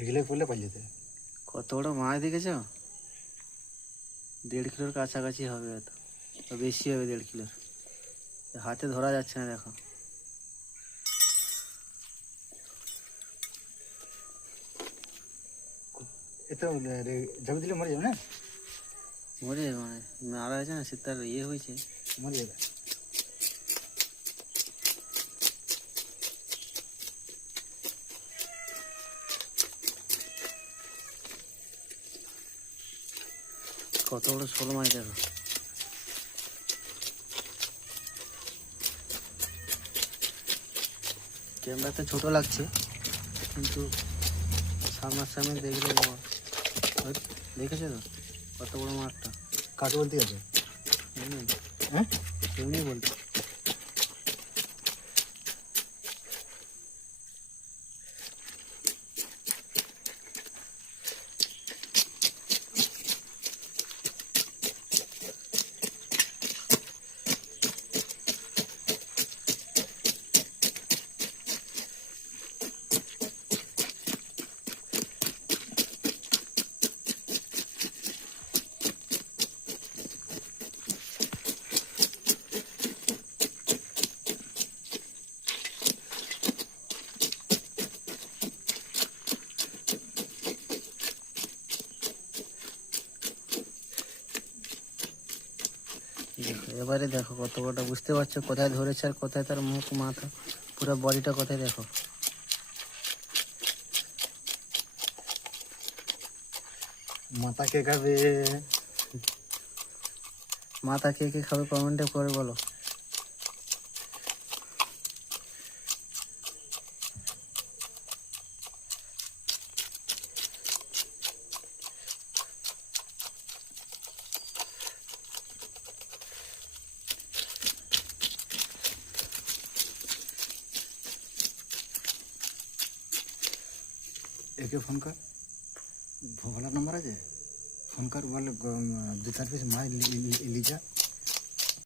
এগুলো পড়লে পালিয়ে যেতে। কত বড় মাছ দেখেছ? 1.5 কিলোর কাছাকাছি হবে, হয়তো বেশি হবে 1.5 কিলোর। হাতে ধরা যাচ্ছে না, দেখো। এ তো জমি দিলে মরে যাবে না? মরে যাবে মানে মারা হয়েছে না, সে তার হয়েছে, মরে যাবে। কত বড় শোল মাছ দেখো। ক্যামেরাতে ছোট লাগছে, কিন্তু সামনাসামনি দেখলে দেখেছো তো কত বড় মাছটা। কাকে বলতে গেছে? হ্যাঁ, এমনি বলতে। এবারে দেখো কত বড়টা, বুঝতে পারছো কোথায় ধরেছে আর কোথায় তার মুখ, মাথা, পুরো বডিটা কোথায় দেখো। মাথা কে খাবে? মাথা কে কে খাবে কমেন্টে করে বলো। একে ফোন কর, ভোলার নম্বর আছে, ফোন কর, বলে 2-4 পিস মাছ লিজা।